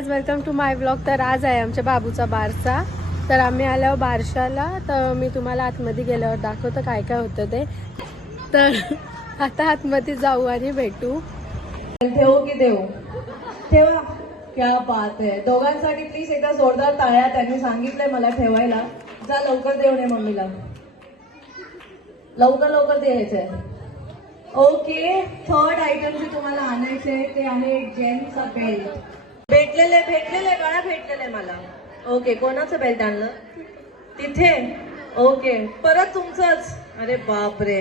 Guys welcome to my blog तर आज आहे आमच्या बाबूचा बारसा. तर आम्ही आल्यावर बारशाला तर मी तुम्हाला आतमध्ये गेल्यावर दाखवतो काय काय होतं ते. तर आता आतमध्ये जाऊ आणि भेटू. ठेवू की देऊ? ठेवा. क्या बात आहे. दोघांसाठी प्लीज एकदा जोरदार ताळ्या त्यांनी सांगितलंय मला ठेवायला. जा लवकर देऊ नये मम्मीला. लवकर लवकर द्यायचंय. ओके थर्ड आयटम जे तुम्हाला आणायचे ते आहे जेन्टचा बेल्ट भेटलेले भेटलेले गळा भेटलेले मला. ओके कोणाचं बेल्ट आणलं? तिथे? ओके परत तुमचंच. अरे बापरे.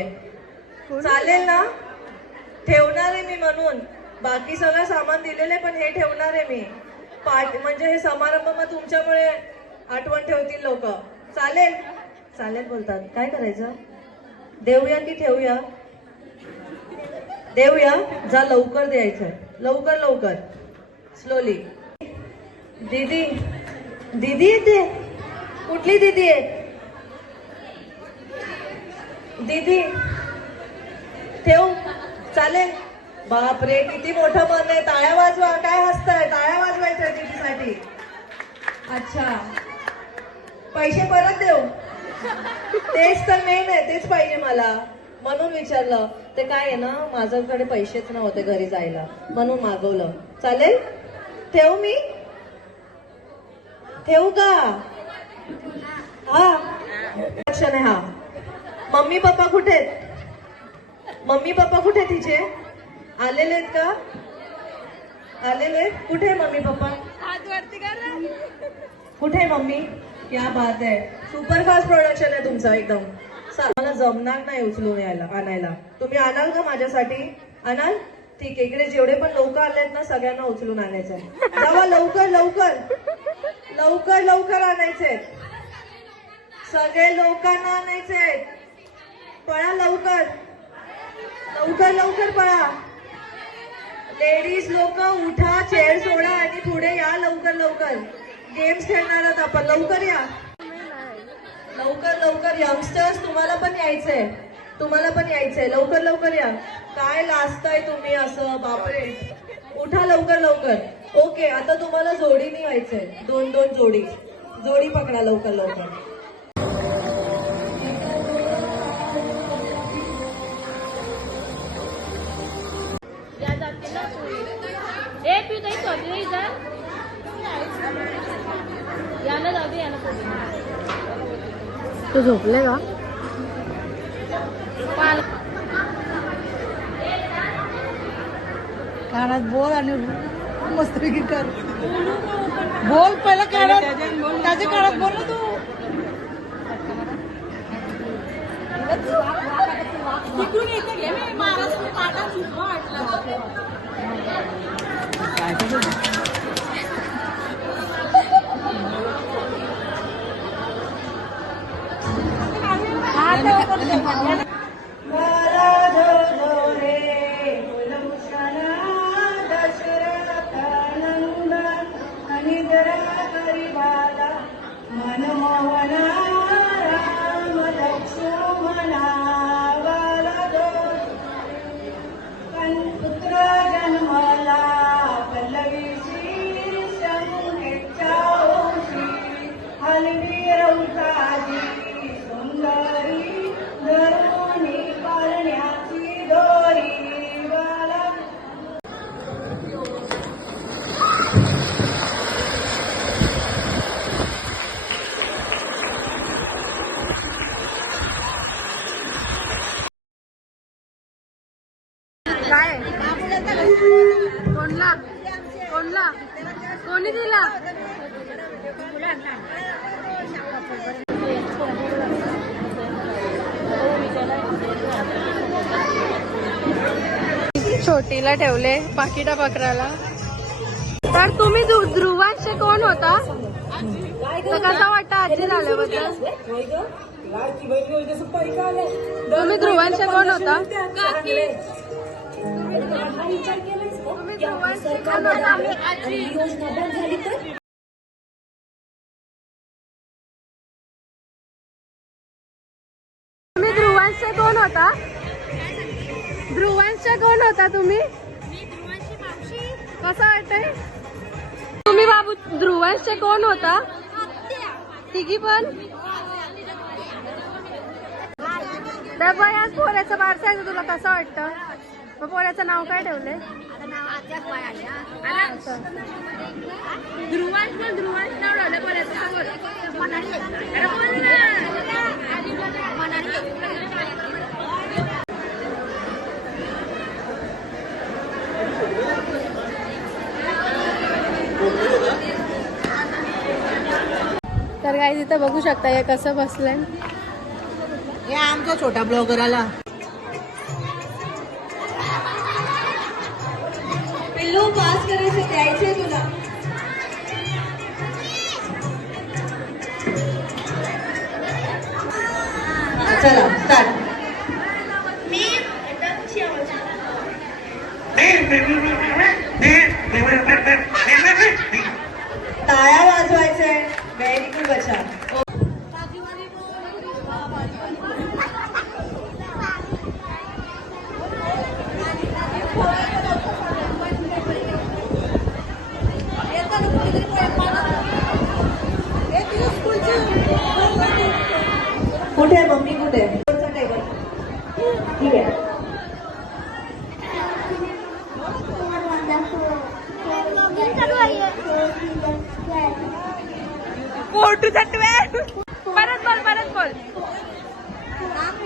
चालेल ना? ठेवणार आहे मी म्हणून. बाकी सगळं सामान दिलेलं आहे पण हे ठेवणार आहे मी. पाठ म्हणजे हे समारंभ मग तुमच्यामुळे आठवण ठेवतील लोक. चालेल? चालेल बोलतात. काय करायचं? देऊया की ठेवूया? देऊया. जा लवकर द्यायचं. लवकर लवकर. स्लोली दीदी दीदी येते? कुठली दीदी आहे? दीदी ठेवू. चालेल. बापरे किती मोठं मन आहे. ताळ्या वाजवा. काय हसताय? ताळ्या वाजवायच्या दीदीसाठी. अच्छा. पैसे परत देऊ? तेच तर मेन आहे. तेच पाहिजे मला. म्हणून विचारलं. ते काय आहे ना माझ्याकडे पैसेच नव्हते घरी जायला. म्हणून मागवलं. चालेल? ठेवू मी? ठेवू का? हा. लक्षण आहे हा. मम्मी पप्पा कुठे आहेत? मम्मी पप्पा कुठे आहेत तिचे? आलेले आहेत का? आलेले आहेत? कुठे मम्मी पप्पा? कुठे मम्मी? क्या बात आहे. सुपर फास्ट प्रोडक्शन आहे तुमचं एकदम. मला जमणार नाही उचलून यायला आणायला. तुम्ही आणाल का माझ्यासाठी? आणाल? ठीक आहे इकडे जेवढे पण लोक आलेत ना सगळ्यांना उचलून आणायचं आहे. लवकर लवकर. लवकर लवकर आणायचे सगळे लोकांना आणायचे आहेत. पळा लवकर. लवकर लवकर पळा. लेडीज लोक उठा चेअर सोडा आणि पुढे या लवकर लवकर. गेम्स खेळणार आहोत आपण. लवकर या. लवकर लवकर. यंगस्टर्स तुम्हाला पण यायचंय. तुम्हाला पण यायचंय. लवकर लवकर या. काय लाजताय तुम्ही असं? बापरे. उठा लवकर लवकर. ओके आता तुम्हाला जोडीने व्हायचंय दोन दोन जोडी. जोडी पकडा लवकर लवकर. या जाते ना कानात बोल आणि मस्तपैकी कर. बोल पहिला कानात. त्याच्या कानात बोल ना तू. तिकडून काय? कोणला? कोणला? कोणी दिला? छोटीला ठेवले पाकिटा बकराला तर तुम्ही ध्रु- ध्रुवांशी कोण होता? कसा वाटतं आजी झाल्याबद्दल? तुम्ही ध्रुवांशी कोण होता? तुम्ही ध्रुवांशी कोण होता? तुम्ही कोण होता कोण होता तुम्ही? कसं वाटतंय? तुम्ही बाबू ध्रुवांशचे कोण होता? तिघी पण? तर बाई, पोऱ्याचं बारसायचं तुला कसं वाटतं? मग पोऱ्याचं नाव काय ठेवलंय? असं. ध्रुवांश पण ध्रुवांश नाव ठेवलं तर काय तिथं बघू शकता हे कसं बसलंय. हे आमचा छोटा ब्लॉगर आला पिल्लू पास करायचे द्यायचे तुला. चला स्टार्ट टाळ्या वाजवाय व्हेरी गुड बच्चा कुठे आहे मम्मी कुठे आहे पुढचा टेबल ठीक आहे फोटो थटवे परत बोल परत बोल मग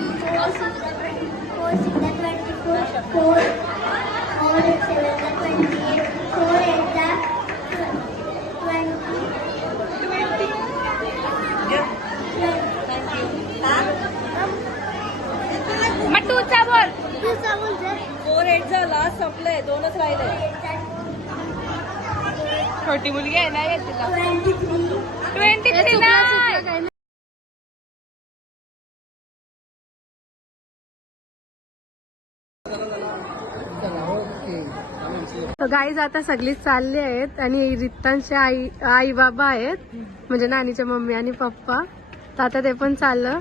तूचा बोल फोर एटचा लास्ट संपलंय दोनच राहिले. छोटी मुलगी आहे ना येत ट्वेंटी थ्री चुकलं, गाईज आता सगळीच चालली आहेत आणि रित्तांचे आई आई बाबा आहेत. म्हणजे नानीच्या मम्मी आणि पप्पा. तर आता ते पण चाललं.